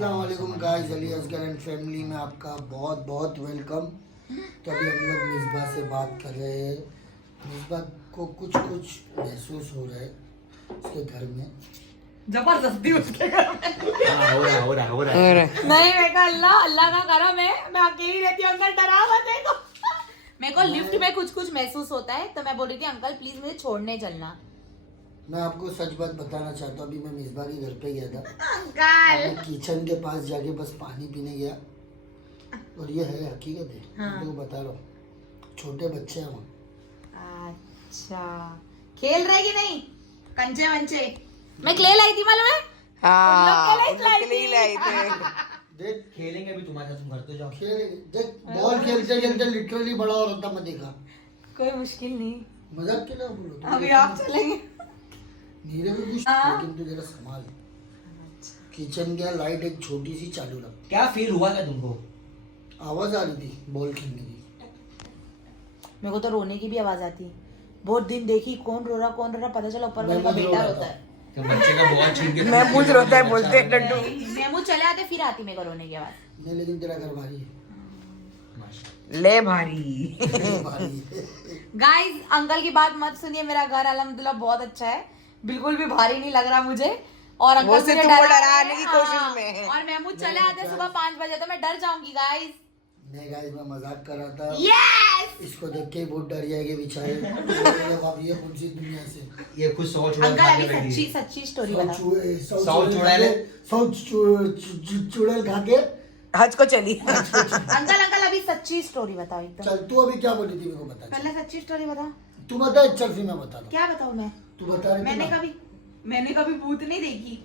अस्सलाम वालेकुम guys, Ali Asghar and family में आपका बहुत बहुत वेलकम। तो अभी हम लोग मिसबा से बात कर रहे हैं। मिसबा को कुछ महसूस हो रहा है उसके घर में, जबरदस्ती उसके घर में। हो रहा है। नहीं, मैं कहा अल्लाह का करम है, मैं अकेली रहती हूँ, अंकल डरा मत देखो। मेरे को लिफ्ट में कुछ महसूस होता है, तो मैं बोल रही थी अंकल प्लीज मुझे छोड़ने चलना। मैं आपको सच बात बताना चाहता हूँ। अभी मैं मिसबा के घर पे गया था, अंकल मैं किचन के पास जाके बस पानी पीने गया, और ये है हकीकत है। हाँ। मैं तो बता रहा हूँ, छोटे बच्चे हैं वहाँ। अच्छा, खेल रहे कि नहीं कंचे वंचे? मैं क्ले लाई थी मालूम है। हाँ, उन लोग के लिए उन लोग के लिए लाई थे। देख खेलेंगे भी तुम्हारे साथ, तुम घर तो जाओ। देख बॉल खेलते खेलते लिटरली बड़ा हो रहा था, मैं देखा। कोई मुश्किल नहीं, मजाक के लिए बोलो तुम, अभी आप चलेंगे। मेरे को कुछ हाँ। लेकिन तू जरा संभाल। किचन का लाइट एक छोटी सी चालू रख। क्या फील हुआ क्या तुमको? आवाज आ रही थी बॉल खेलने की। मेरे को तो रोने की भी आवाज आती। बहुत दिन देखी कौन रो रहा, पता चला ऊपर वाले का महमूद रो बेटा रहा रोता था। है। तो बच्चे का बहुत छीन के मैं पूछ रोता है बोलते हैं लड्डू। महमूद चले आते फिर आती मेरे को रोने की आवाज। नहीं लेकिन तेरा घर भारी है। ले भारी। भारी है। गाइस अंकल की बात मत सुनिए, मेरा घर अल्हम्दुलिल्लाह बहुत अच्छा है, बिल्कुल भी भारी नहीं लग रहा मुझे। और वो अंकल सिर्फ मुझे तुमको डरा डराने की है, कोशिश हाँ। में है। और महमूद चले आते सुबह 5 बजे तो मैं डर जाऊंगी गाइस। नहीं गाइस, मैं मजाक कर रहा था। यस इसको देख के ही बहुत डर जाएगी बेचारे। अब ये कौन सी दुनिया से ये खुद 100 चूड़ा अंकल खा अभी के बैठी। सच्ची स्टोरी बता। चुड़ैल खा के हज को चली। अंकल अभी सच्ची स्टोरी बताओ एकदम। चल, तू अभी क्या बोली थी मेरे को बता। पहले सच्ची स्टोरी बता। तू बता, चल फिर मैं बता दूं। क्या बताऊं मैं? तू बता रही थी मैंने कभी भूत नहीं देखी।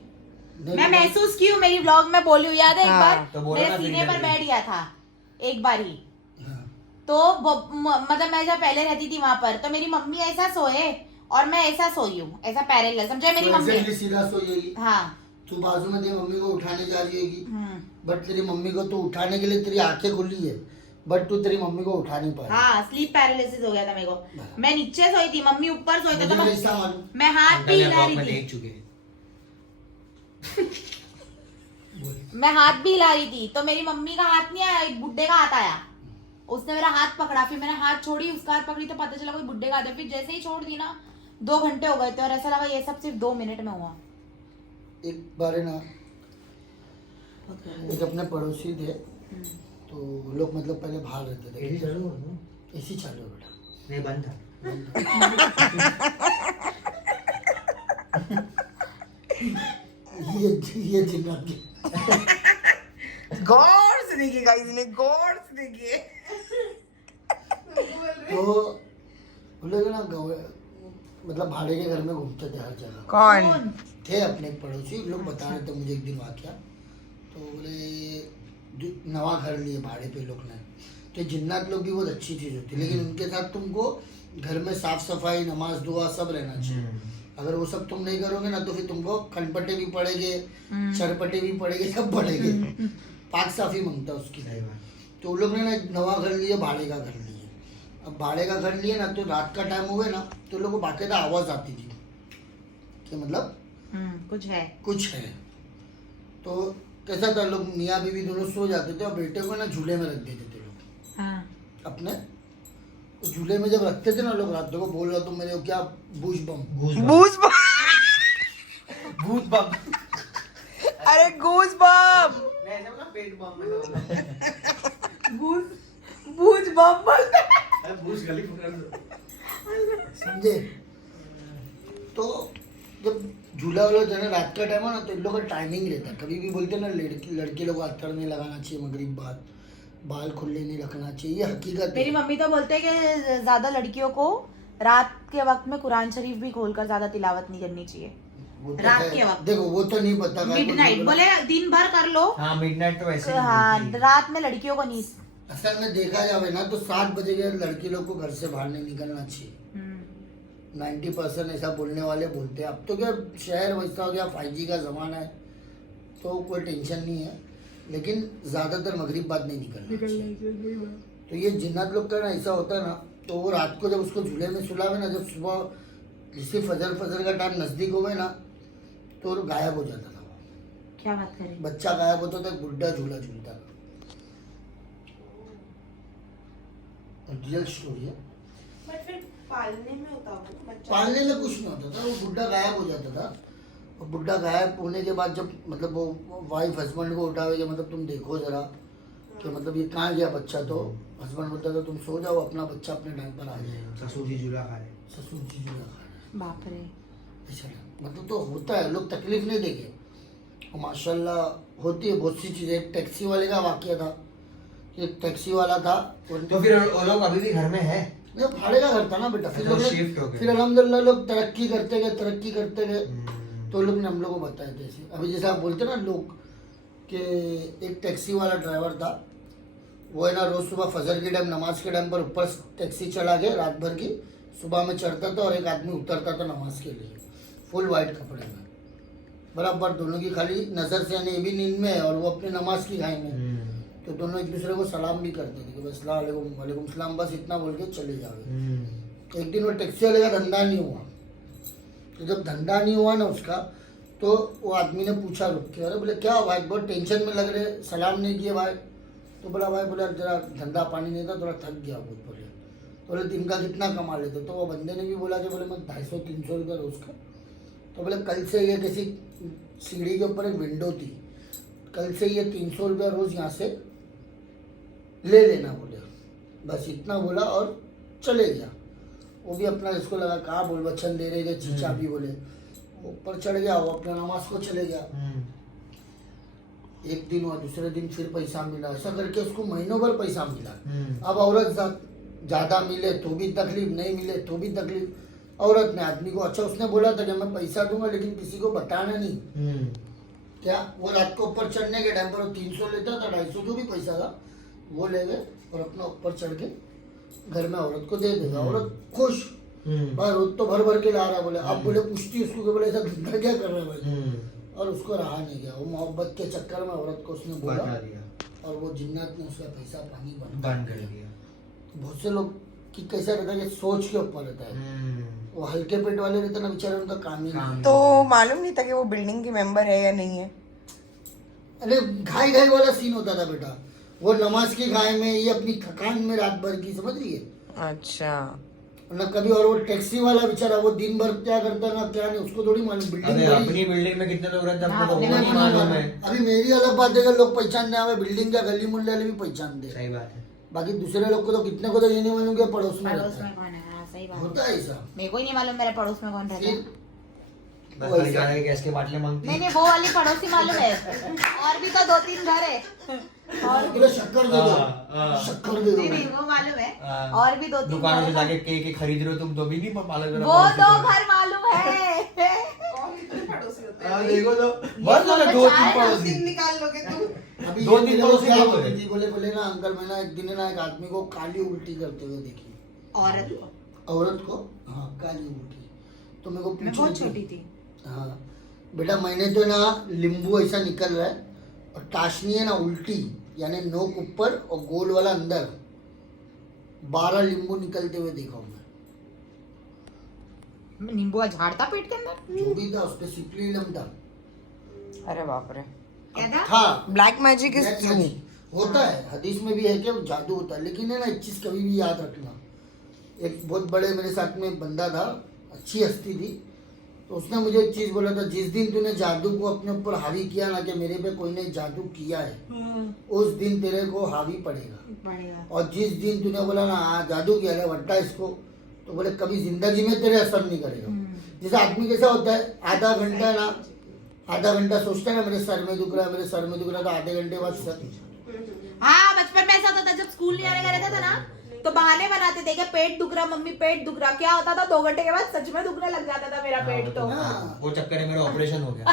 नहीं, मैं महसूस की हूँ, मेरी व्लॉग में बोली हूँ, याद है एक हाँ, बार तो बोलो मेरे ना सीने फिर पर जल्दी। बैठ गया था एक बार ही। हाँ। तो मतलब मैं जब पहले रहती थी वहां पर, तो मेरी मम्मी ऐसा सोए और मैं ऐसा सोई हूँ, ऐसा पैरेलल, समझे मेरी तो मम्मी। exactly सीधा सोएगी। हाँ। तू बाजू में तेरी मम्मी को उठाने जा रही होगी, हम्म। बट तेरी मम्मी को तो उठाने के लिए तेरी आंखें खुली है, बट तू तेरी मम्मी को उठा नहीं पा रही। हाँ, स्लीप पैरालिसिस हो गया था मेरे को। मैं नीचे सोई थी, मम्मी ऊपर सोई थी, तो मुझे कैसा मालूम? मैं हाथ अंकल भी ये हिला ब्लॉग रही में थी। देख चुके हैं। मैं हाथ भी हिला रही थी, तो मेरी मम्मी का हाथ नहीं आया, एक बुड्ढे का हाथ आया। उसने मेरा हाथ पकड़ा, फिर मैंने हाथ छोड़ी, उसका हाथ पकड़ी, तो पता चला कोई बुड्ढे का हाथ है। फिर जैसे ही छोड़ दी ना, 2 घंटे हो गए थे, और ऐसा लगा ये सब सिर्फ 2 मिनट में हुआ। एक बार है ना, एक अपने पड़ोसी थे, तो वो लोग मतलब पहले बाहर रहते थे। एसी चालू हो ना? एसी चालू है बेटा। नहीं, बंद था। ये जिन्नत की। गौर से देखिए गाइस ने, गौर से देखिए। तो वो लोग ना मतलब भाड़े के घर में घूमते थे हर जगह। कौन? थे अपने एक पड़ोसी, लोग बता रहे थे मुझे एक दिन वाकया। तो बोले नवा घर लिए भाड़े पे लोग ने, तो जिन्नात लोग भी बहुत अच्छी चीज़ होती है, लेकिन उनके साथ तुमको घर में साफ सफाई, नमाज दुआ सब रहना चाहिए। अगर वो सब तुम नहीं करोगे ना, तो फिर तुमको खनपटे भी पड़ेंगे, चरपटे भी पड़ेंगे, सब पड़ेंगे। पाक साफी मांगता है उसकी। सही बात। तो वो लोग ने ना नवा घर लिए, भाड़े का घर लिए। अब भाड़े का घर लिए ना, तो रात का टाइम हुए ना, तो लोगों को बाकायदा आवाज़ आती थी कि मतलब कुछ है। तो कैसा था, लोग मियाँ बीवी दोनों सो जाते थे, और बेटे को ना झूले में रख देते थे लोग। हाँ। अपने झूले में जब रखते थे ना लोग, रात को बोल रहा तुम मेरे को क्या बूझ बम गूज बम। भूत बम। अरे गूज बम। मैं ऐसा बोला पेट बम में भूत बम बोलते हैं। अरे भूत गली पकड़ लो। समझे। तो जब झूला वाला जो है ना, रात का टाइम है ना, तो इन लोगों का टाइमिंग रहता है। कभी भी बोलते हैं ना, लड़के लोग अत्तर नहीं लगाना चाहिए मगरिब बाद, बाल खुले नहीं रखना चाहिए, ये हकीकत मेरी है। मम्मी तो बोलते हैं कि ज्यादा लड़कियों को रात के वक्त में कुरान शरीफ भी खोलकर ज्यादा तिलावत नहीं करनी चाहिए। वो तो रात है। के वक्त। देखो वो तो नहीं पता, मिडनाइट बोले दिन भर कर लो। हाँ, मिडनाइट तो ऐसे ही हाँ, बोलती है। रात में लड़कियों को नहीं। असल में देखा जाए ना, तो 7 बजे के लड़की लोग को घर से बाहर नहीं निकलना चाहिए। 90% ऐसा बोलने वाले बोलते हैं। अब तो क्या शहर वैसा हो गया, 5G का ज़माना है, तो कोई टेंशन नहीं है, लेकिन ज़्यादातर मगरिब बाद नहीं निकलना चाहिए। तो ये जिन्नात लोग का ना ऐसा होता है ना, तो वो रात को जब उसको झूले में सुलावे ना, जब सुबह जिससे फजर का टाइम नज़दीक हो गए ना, तो वो गायब हो जाता था वो। क्या बात करें? बच्चा गायब होता तो एक बुढ़ा झूला झूलता था। रियल स्टोरी है। बट फिर पालने में होता होगा ना बच्चा। पालने में कुछ नहीं होता था, वो बुढ़ा गायब हो जाता था। और बुढ़ा गायब होने के बाद जब मतलब वो वाइफ हस्बैंड को उठावे कि मतलब तुम देखो जरा कि मतलब ये कहाँ गया बच्चा, तो हस्बैंड बोलता था तुम सो जाओ, अपना बच्चा अपने टाइम पर आ जाए। ससुर जी झूला खा रहे। ससुर जी झूला खा रहे। बाप रे। ऐसा मतलब तो होता है, लोग तकलीफ नहीं देंगे। और माशाल्लाह होती है बहुत सी चीज़ें। एक टैक्सी वाले का वाकया था। एक टैक्सी वाला था, तो फिर वो लोग अभी भी घर में है? नहीं भाड़े का घर था ना बेटा। फिर अच्छा, लोग शिफ्ट हो गए। फिर अल्हम्दुलिल्लाह लोग तरक्की करते गए। तो लोग ने हम लोग को बताया जैसे अभी जैसे आप बोलते ना लोग कि एक टैक्सी वाला ड्राइवर था, वो है ना रोज सुबह फजर के टाइम नमाज के टाइम पर ऊपर टैक्सी चला के रात भर की सुबह में चढ़ता था और एक आदमी उतरता था नमाज के लिए फुल वाइट कपड़े में, बराबर दोनों की खाली नज़र से, यानी ये भी नींद में है और वो अपनी नमाज की घाई में। तो दोनों एक दूसरे को सलाम भी करते थे कि बस अस्सलाम वालेकुम वालेकुम सलाम, बस इतना बोल के चले जाओगे। एक दिन वो टैक्सी वाले का धंधा नहीं हुआ। तो जब धंधा नहीं हुआ ना उसका, तो वो आदमी ने पूछा रुक के, अरे बोले क्या भाई बहुत टेंशन में लग रहे, सलाम नहीं किए भाई। तो बोला भाई बोले जरा धंधा पानी नहीं था, थोड़ा थक गया बहुत। बोले दिन का कितना कमा लेते? तो वो बंदे ने भी बोला कि बोले मैं 250-300 रुपये रोज का। तो बोले कल से ये किसी सीढ़ी के ऊपर एक विंडो थी, कल से ये 300 रुपया रोज यहाँ से ले लेना बोले, बस इतना बोला और चले गया। वो भी अपना इसको लगा कहा बोल बच्चन दे रहे थे, चीचा भी बोले, ऊपर चढ़ गया, वो अपना नमाज को चले गया। एक दिन हुआ, दूसरे दिन फिर पैसा मिला, ऐसा करके उसको महीनों भर पैसा मिला। अब औरत ज्यादा मिले तो भी तकलीफ, नहीं मिले तो भी तकलीफ। औरत ने आदमी को, अच्छा उसने बोला था कि मैं पैसा दूंगा लेकिन किसी को बताना नहीं। क्या वो रात को ऊपर चढ़ने के टाइम पर वो 300 लेता था, 250 जो भी पैसा था वो ले गए और अपना ऊपर चढ़ के घर में औरत को दे देगा। औरत खुश, भाई रोज तो भर भर के ला रहा है। बोले अब बोले पूछती उसको कि बोले ऐसा धंधा क्या कर रहे हैं भाई, और उसको रहा नहीं गया। वो मोहब्बत के चक्कर में औरत को उसने बोला और वो जिन्नात ने उसका पैसा पानी बंद कर दिया। बहुत से लोग कि कैसा रहता है कि सोच के ऊपर रहता है। वो हल्के पेट वाले रहते ना बेचारे, उनका काम ही नहीं। तो मालूम नहीं था कि वो बिल्डिंग की मेंबर है या नहीं है? अरे घाई घाई वाला सीन होता था बेटा, वो नमाज की घाई में, ये अपनी थकान में रात भर की, समझ रही है। अच्छा। ना कभी, और वो टैक्सी वाला बेचारा वो दिन भर क्या करता ना क्या नहीं, उसको थोड़ी मालूम। बिल्डिंग अपनी बिल्डिंग में कितने लोग रहते हैं आपको तो नहीं मालूम है। अभी मेरी अलग बात है कि लोग पहचानने आवे, बिल्डिंग का गली मुहल्ले वाले भी पहचानते। सही बात है। बाकी दूसरे लोग को तो कितने को तो ये नहीं मालूम कि पड़ोस में पड़ोस रहता में है। कौन है? हाँ, सही बात होता है ऐसा। मेरे को ही नहीं मालूम मेरे पड़ोस में कौन रहता है। बस खाली जाने के गैस के बाटले मांगती नहीं वो वाली पड़ोसी मालूम है, और भी तो 2-3 घर है। और बोले शक्कर दे दो, शक्कर दे दो। नहीं वो मालूम है, और भी 2-3 दुकानों से जाके केक खरीद रहे हो तुम, तो भी नहीं मालूम। वो 2 घर मालूम है। और कितने पड़ोसी होते हैं? देखो तो बस ना 2-3 पड़ोसी। दिन निकाल लोगे तुम। अभी 2-3 पड़ोसी क्या बहुत है। बोले बोले बोले ना अंकल, मैं ना एक दिन ना एक आदमी को काली उल्टी करते हुए देखी। औरत को हाँ काली उल्टी। तो मेरे को मैं पूछी बहुत छोटी थी। हाँ बेटा, मैंने तो ना लींबू ऐसा निकल रहा है और टाशनी है ना उल्टी, यानी नोक ऊपर और गोल वाला अंदर, 12 लींबू निकलते हुए देखा हूँ मैं। नींबू का झाड़ था पेट के अंदर? जो भी था उस पे सिपली इलम था। अरे बाप रे। क्या था? था black magic is Black true. magic होता है, हदीस में भी है कि जादू होता है। लेकिन है ना एक चीज कभी भी याद रखना, एक बहुत बड़े मेरे साथ में एक बंदा था, अच्छी हस्ती थी, तो उसने मुझे एक चीज बोला था, जिस दिन तूने जादू को अपने ऊपर हावी किया ना कि मेरे पे कोई ने जादू किया है, उस दिन तेरे को हावी पड़ेगा। और जिस दिन तूने बोला ना हाँ जादू किया है वट्टा इसको, तो बोले कभी जिंदगी में तेरे असर नहीं करेगा। जैसे आदमी कैसा होता है, आधा घंटा है ना, आधा घंटा सोचता है ना मेरे सर में दुख रहा है, मेरे सर में दुख रहा है, तो आधे घंटे बाद सर। हाँ बचपन में ऐसा होता था, जब स्कूल नहीं आने का रहता था ना तो बहाने बनाते थे कि पेट दुख रहा मम्मी, पेट दुख रहा। क्या होता था 2 घंटे के बाद सच में दुखने लग जाता था मेरा पेट। तो वो चक्कर में मेरा ऑपरेशन हो गया।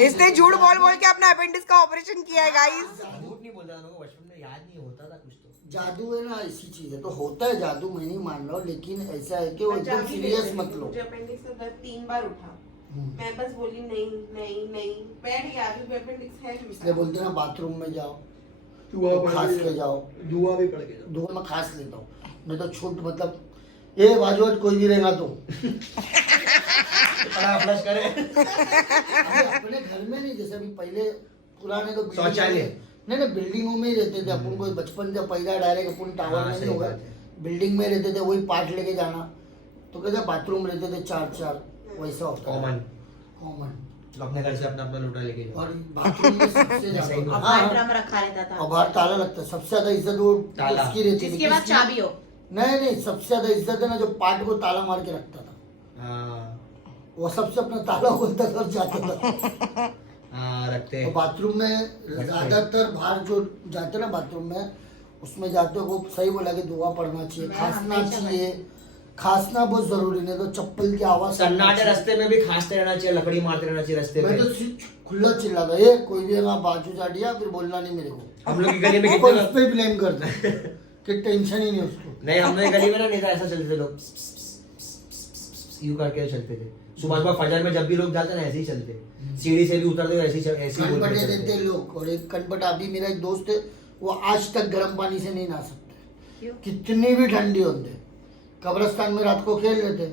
इसने झूठ बोल बोल के अपना अपेंडिक्स का ऑपरेशन किया है गाइस। झूठ नहीं बोलता था, बचपन में याद नहीं होता था कुछ तो। जादू है ना ऐसी चीज है, तो होता है जादू, मैं नहीं मान रहा हूँ, लेकिन ऐसा है कि वो एकदम सीरियस मत लो। मुझे अपेंडिक्स का दर्द 3 बार उठा, मैं बस बोली नहीं नहीं नहीं, बैठ गया। अभी अपेंडिक्स है इसलिए बोलते हैं ना बाथरूम में जाओ, दुआ खास के जाओ, दुआ भी पढ़ के जाओ। दुआ में खास लेता हूँ, नहीं तो छूट मतलब ये बाजू कोई भी रहेगा तो बड़ा फ्लश करे। अभी अपने घर में नहीं, जैसे अभी पहले पुराने तो building शौचालय। में- नहीं बिल्डिंगों में ही रहते थे अपन। कोई बचपन जब पैदा डायरेक्ट अपन टावर हाँ, में सही नहीं होगा, बात है। बिल्डिंग में रहते थे, वही पार्ट लेके जाना। तो कैसा बाथरूम रहते थे 4-4, वैसा होता कॉमन। कॉमन। तो अपने घर से अपना अपना लोटा लेके जाओ। और बाथरूम में सबसे ज्यादा सही बात। और हाँ, ड्रम रखा रहता था। और बाहर ताला लगता है। सबसे ज्यादा इज्जत वो ताला। उसकी रहती थी। जिसके पास किसकी? चाबी हो। नहीं, सबसे ज्यादा इज्जत है ना जो पार्ट को ताला मार के रखता था, हाँ वो सबसे अपना ताला खोलता था और जाता था। हाँ रखते। और बाथरूम में ज्यादातर बाहर जो जाते ना बाथरूम में, उसमें जाते हो वो सही बोला कि दुआ पढ़ना चाहिए, मैं खांसना हमेशा चाहिए। खांसना बहुत जरूरी, नहीं तो चप्पल की आवाज सन्नाटे रास्ते में भी खांसते रहना चाहिए, लकड़ी मारते रहना चाहिए रास्ते मैं में। तो खुला चिल्लाता, ये कोई भी वहाँ बाजू जा दिया फिर बोलना नहीं मेरे को। हम लोग की गली में कोई कितने उस पे ब्लेम करता है कि टेंशन ही नहीं उसको। नहीं, हम लोग की गली में ना नहीं था, ऐसा चलते थे लोग, यूं करके चलते थे। सुबह सुबह फजर में जब भी लोग जाते ना ऐसे ही चलते, सीढ़ी से भी उतरते ऐसे ही ऐसे ही बोलते कनपटे चलते। देते लोग। और एक कनपट अभी मेरा एक दोस्त है, वो आज तक गर्म पानी से नहीं नहा सकते, क्यों? कितनी भी ठंडी होते। कब्रिस्तान में रात को खेल रहे थे,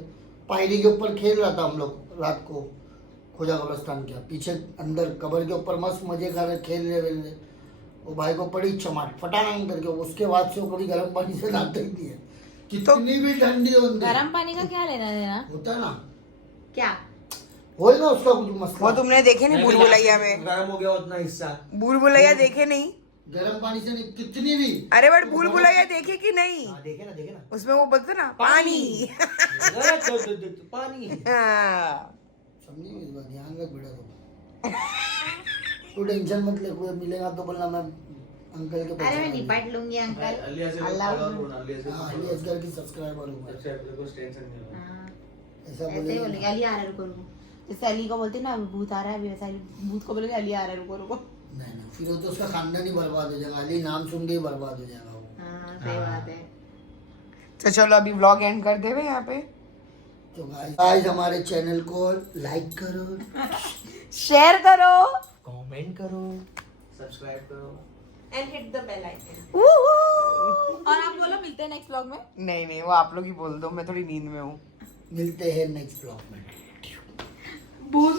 पायरी के ऊपर खेल रहा था हम लोग रात को, खोजा कब्रिस्तान के पीछे अंदर कब्र के ऊपर मस्त मजे कर रहे, खेल रहे वेल रहे। वो भाई को पड़ी चमाट फटाना करके, उसके बाद से वो कभी गर्म पानी से नहाते ही नहीं है, कितनी भी ठंडी होती। गर्म पानी का क्या लेना देना? होता है ना, क्या? हो ना उसका कुछ वो मसला। तुमने देखे नहीं भूल भुलैया में? गर्म हो गया उतना हिस्सा। भूल भुलैया देखे नहीं? गर्म पानी से नहीं, कितनी भी। अरे बट भूल भुलैया देखे कि नहीं? हाँ देखे ना उसमें वो बोलते ना पानी। पानी। हाँ। समझी मेरी बात, ध्यान रख बेटा। तू टेंशन मत ले, कोई मिलेगा तो बोलना मैं अंकल के अरे मैं निपट लूंगी अंकल। अल्लाह अली असगर की सब्सक्राइबर हूँ मैं। हाँ, ऐसा ऐसे ही बोलेगा बोलेंगे अली आ रहा है, रुको रुको। जैसे अली को बोलते हैं ना भूत आ रहा है, वैसा भूत को बोलेंगे अली आ रहा है, रुको रुको। नहीं, फिर वो तो उसका खानदान ही बर्बाद हो जाएगा। अली नाम सुन के ही बर्बाद हो जाएगा वो। हाँ सही बात है। तो चलो अभी व्लॉग एंड कर दे यहाँ पे। तो गाइस हमारे चैनल को लाइक करो, शेयर करो, कमेंट करो, सब्सक्राइब करो and hit the bell icon. और आप बोलो मिलते हैं नेक्स्ट व्लॉग में। नहीं वो आप लोग ही बोल दो, मैं थोड़ी नींद में हूँ। मिलते हैं नेक्स्ट ब्लॉग में। बूज